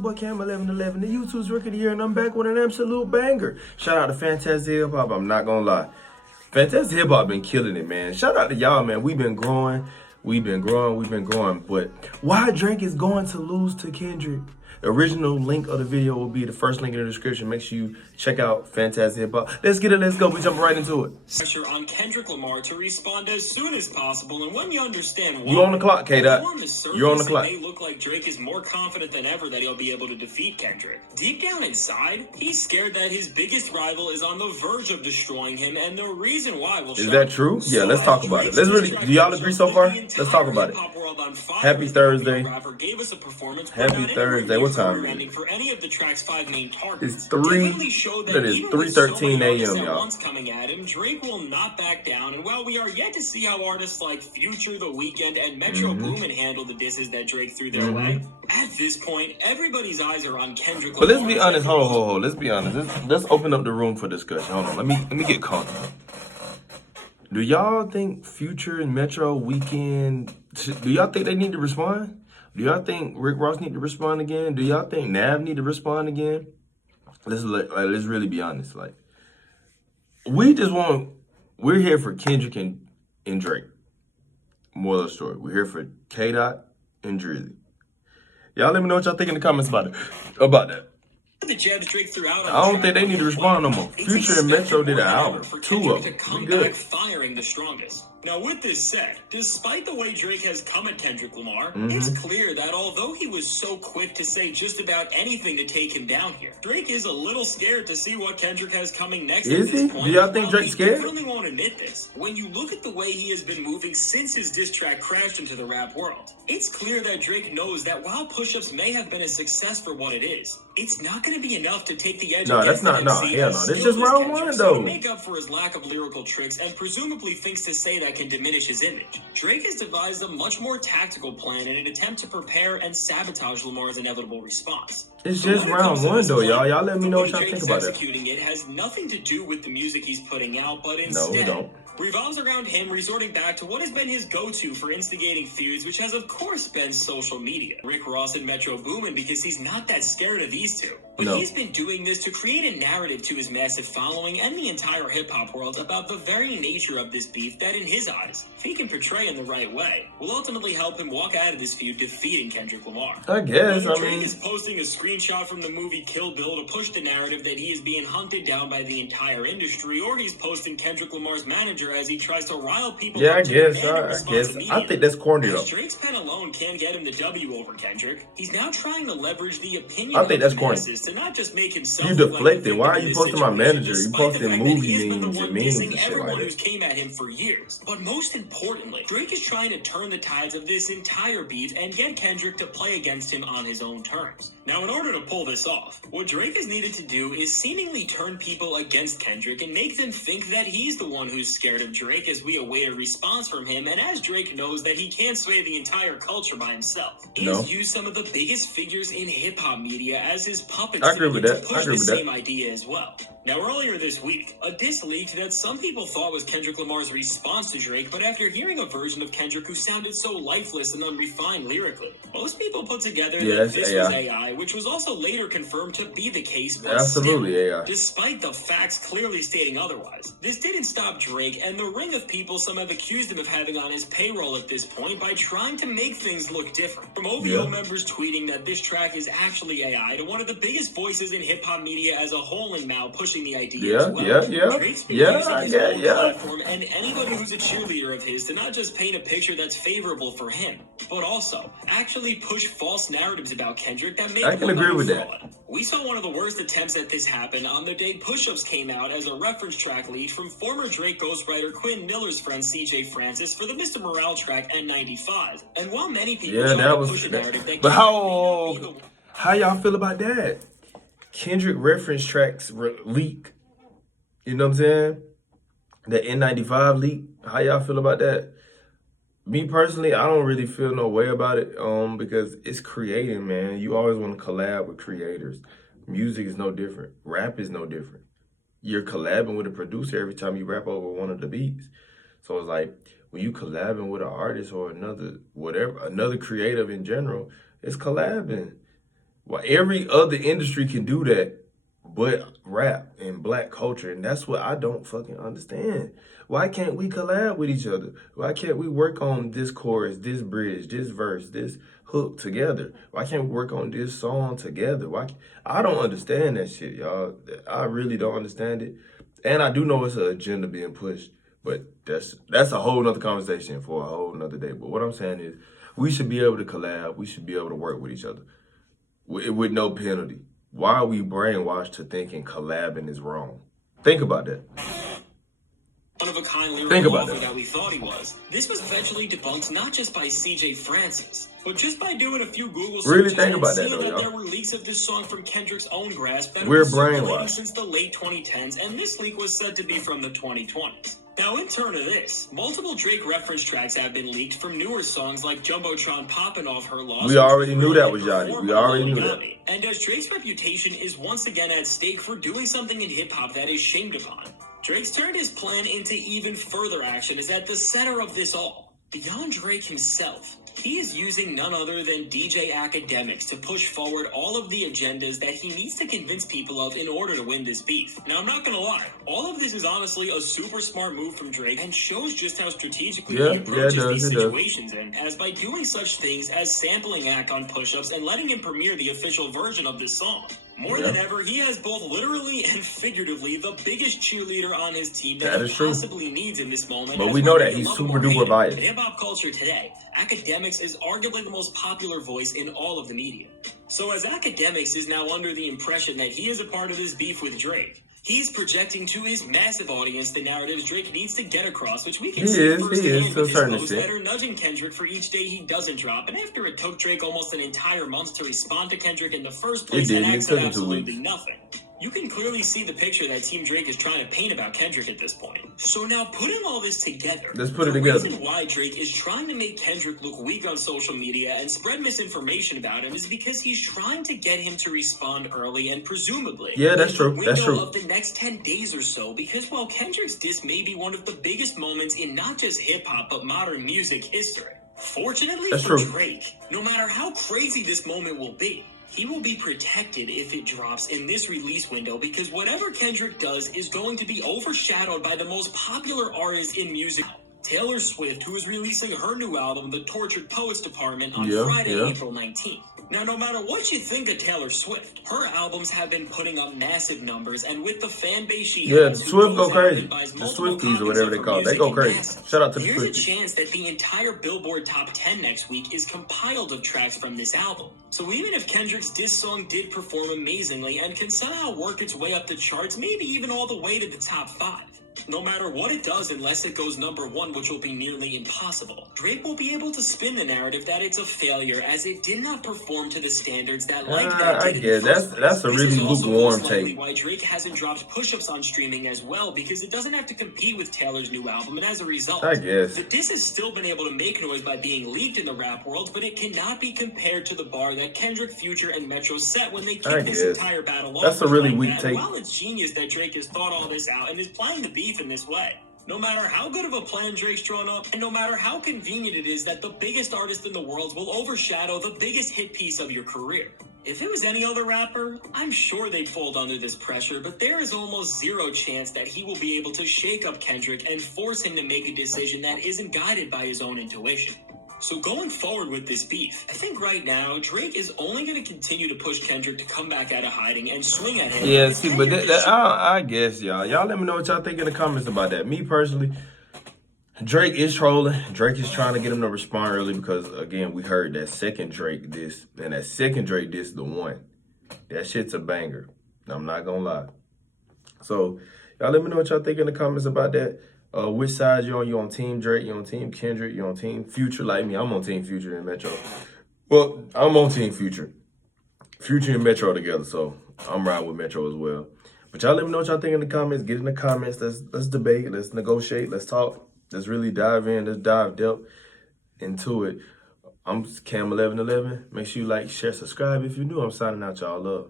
your boy Cam 1111, the YouTube's Rookie of the Year, and I'm back with an absolute banger. Shout out to Fantastic Hip Hop. I'm not gonna lie, Fantastic Hip Hop been killing it, man. Shout out to y'all, man. We've been growing. But why Drake is going to lose to Kendrick? The original link of the video will be the first link in the description. Make sure you check out Fantastic Hip Hop. Let's get it. Let's go. We jump right into it. Pressure on Kendrick Lamar to respond as soon as possible, and when you understand why, you on the clock, K-Dot. You're on the clock. It may look like Drake is more confident than ever that he'll be able to defeat Kendrick. Deep down inside, he's scared that his biggest rival is on the verge of destroying him, and the reason why will. Is that true? Yeah, let's talk about it. Let's really. Do y'all agree so far? Let's talk about it. Happy Thursday. Happy Thursday. What time is it? Any of the track's 5 main targets. It's 3:13 a.m. y'all. Coming at him, Drake will not back down, and while we are yet to see how artists like Future, The Weeknd, and Metro Boomin handle the disses that Drake threw their way, at this point, everybody's eyes are on Kendrick Lamar. But let's be honest. Hold on. Let's be honest. Let's open up the room for discussion. Hold on. Let me get comfortable. Do y'all think Future and Metro Weeknd? Do y'all think they need to respond? Do y'all think Rick Ross need to respond again? Do y'all think Nav need to respond again? Let's really be honest. Like, we're here for Kendrick and Drake. Moral of the story. We're here for K-Dot and Drizzy. Y'all let me know what y'all think in the comments about that. The jabs Drake threw out on I don't think they need to respond no more. Future and Metro did an album. 2 of them. We good. Firing the strongest. Now, with this said, despite the way Drake has come at Kendrick Lamar, it's clear that although he was so quick to say just about anything to take him down here, Drake is a little scared to see what Kendrick has coming next. Is he? Do y'all think Drake's scared? He really won't admit this. When you look at the way he has been moving since his diss track crashed into the rap world, it's clear that Drake knows that while push-ups may have been a success for what it is, it's not going to be enough to take the edge. No, that's not. No, hell no. This just round one, though. To make up for his lack of lyrical tricks and presumably thinks to say that can diminish his image, Drake has devised a much more tactical plan in an attempt to prepare and sabotage Lamar's inevitable response. It's just round one, though, y'all. Y'all let me know what y'all think about it. Executing it has nothing to do with the music he's putting out, but instead, no, we don't. Revolves around him resorting back to what has been his go-to for instigating feuds, which has of course been social media. Rick Ross and Metro Boomin, because he's not that scared of these two. But he's been doing this to create a narrative to his massive following and the entire hip-hop world about the very nature of this beef that, in his eyes, if he can portray in the right way, will ultimately help him walk out of this feud defeating Kendrick Lamar. I guess, Drake is posting a screenshot from the movie Kill Bill to push the narrative that he is being hunted down by the entire industry, or he's posting Kendrick Lamar's manager as he tries to rile people. Yeah, I guess. I think that's corny, though. Drake's pen alone can't get him the W over Kendrick. He's now trying to leverage the opinion I think that's corny. To not just make himself. You deflected. Why are you posting my manager? You posting movie memes and memes and shit everyone like who's came at him for years. But most importantly, Drake is trying to turn the tides of this entire beef and get Kendrick to play against him on his own terms. Now, in order to pull this off, what Drake has needed to do is seemingly turn people against Kendrick and make them think that he's the one who's scared of Drake as we await a response from him, and as Drake knows that he can't sway the entire culture by himself. He's used some of the biggest figures in hip-hop media as his puppets I agree with that. push the same idea as well. Now, earlier this week, a diss leaked that some people thought was Kendrick Lamar's response to Drake, but after hearing a version of Kendrick who sounded so lifeless and unrefined lyrically, most people put together that this was AI, which was also later confirmed to be the case. But absolutely still, AI. Despite the facts clearly stating otherwise, this didn't stop Drake and the ring of people some have accused him of having on his payroll at this point by trying to make things look different. From OVO members tweeting that this track is actually AI to one of the biggest voices in hip-hop media as a whole and now pushing the idea as well. Drake's been using his own platform and anybody who's a cheerleader of his to not just paint a picture that's favorable for him, but also actually push false narratives about Kendrick that make him look like a fraud. We saw one of the worst attempts at this happen on the day Push-Ups came out as a reference track lead from former Drake ghostwriter Quinn Miller's friend CJ Francis for the Mr. Morale track N95. And while many people that was push a narrative that but how y'all feel about that? Kendrick reference tracks leak. You know what I'm saying? The N95 leak. How y'all feel about that? Me personally, I don't really feel no way about it because it's creating, man. You always want to collab with creators. Music is no different. Rap is no different. You're collabing with a producer every time you rap over one of the beats. So it's like when you collabing with an artist or another creative in general, it's collabing. Well, every other industry can do that, but rap and black culture, and that's what I don't fucking understand. Why can't we collab with each other? Why can't we work on this chorus, this bridge, this verse, this hook together? Why can't we work on this song together? I don't understand that shit, y'all. I really don't understand it. And I do know it's an agenda being pushed, but that's a whole nother conversation for a whole nother day. But what I'm saying is we should be able to collab. We should be able to work with each other with no penalty. Why are we brainwashed to thinking collabing is wrong? Think about that. One-of-a-kind Think lyrical about author that. that we thought he was. This was eventually debunked not just by CJ Francis, but just by doing a few Google searches Really think and about that, seeing though, that y'all. there were leaks of this song from Kendrick's own grasp that We're have been circulating brainwashed. since the late 2010s, and this leak was said to be from the 2020s. Now, in turn of this, multiple Drake reference tracks have been leaked from newer songs like Jumbotron popping off her loss. We already knew that was Yachty. We already knew that. And as Drake's reputation is once again at stake for doing something in hip-hop that is shamed upon, Drake's turned his plan into even further action is at the center of this all. Beyond Drake himself, he is using none other than DJ academics to push forward all of the agendas that he needs to convince people of in order to win this beef. Now, I'm not gonna lie, all of this is honestly a super smart move from Drake and shows just how strategically he approaches these situations in, as by doing such things as sampling Ack on push-ups and letting him premiere the official version of this song. More than ever, he has both literally and figuratively the biggest cheerleader on his team that he possibly needs in this moment. But we know that he's super duper biased. In hip-hop culture today, academics is arguably the most popular voice in all of the media. So as academics is now under the impression that he is a part of this beef with Drake, he's projecting to his massive audience the narratives Drake needs to get across, which we can see firsthand with his posts that are nudging Kendrick for each day he doesn't drop. And after it took Drake almost an entire month to respond to Kendrick in the first place, and Ack said absolutely nothing. You can clearly see the picture that Team Drake is trying to paint about Kendrick at this point. So now, putting all this together, let's put it together. The reason why Drake is trying to make Kendrick look weak on social media and spread misinformation about him is because he's trying to get him to respond early and presumably that's true. That's true. Of the next 10 days or so, because while Kendrick's diss may be one of the biggest moments in not just hip-hop but modern music history, fortunately for Drake, no matter how crazy this moment will be, he will be protected if it drops in this release window, because whatever Kendrick does is going to be overshadowed by the most popular artist in music, Taylor Swift, who is releasing her new album, The Tortured Poets Department, on Friday, April 19th. Now, no matter what you think of Taylor Swift, her albums have been putting up massive numbers, and with the fan base she has, Swift go crazy. The Swifties or whatever they call it, they go crazy. Shout out to the Swifties. There's a chance that the entire Billboard Top 10 next week is compiled of tracks from this album. So even if Kendrick's diss song did perform amazingly and can somehow work its way up the charts, maybe even all the way to the top 5, no matter what it does, unless it goes number 1, which will be nearly impossible, Drake will be able to spin the narrative that it's a failure, as it did not perform to the standards that I guess that's a really lukewarm take. Why Drake hasn't dropped push-ups on streaming as well, because it doesn't have to compete with Taylor's new album, and as a result, I guess the diss has still been able to make noise by being leaked in the rap world, but it cannot be compared to the bar that Kendrick, Future, and Metro set when they kicked this entire battle off. That's a really weak take. While it's genius that Drake has thought all this out and is playing the beef in this way, no matter how good of a plan Drake's drawn up, and no matter how convenient it is that the biggest artist in the world will overshadow the biggest hit piece of your career. If it was any other rapper, I'm sure they'd fold under this pressure, but there is almost zero chance that he will be able to shake up Kendrick and force him to make a decision that isn't guided by his own intuition. So going forward with this beef, I think right now, Drake is only going to continue to push Kendrick to come back out of hiding and swing at him. Yeah, see, but I guess, y'all let me know what y'all think in the comments about that. Me personally, Drake is trolling. Drake is trying to get him to respond early because, again, we heard that second Drake diss, and that second Drake diss, the one. That shit's a banger. I'm not going to lie. So, y'all let me know what y'all think in the comments about that. Which side you on? You on Team Drake? You on Team Kendrick? You on Team Future? Like me, I'm on Team Future and Metro. Well, I'm on Team Future. Future and Metro together, so I'm riding with Metro as well. But y'all let me know what y'all think in the comments. Get in the comments. Let's debate. Let's negotiate. Let's talk. Let's really dive in. Let's dive depth into it. I'm Cam1111. Make sure you like, share, subscribe if you're new. I'm signing out. Y'all love.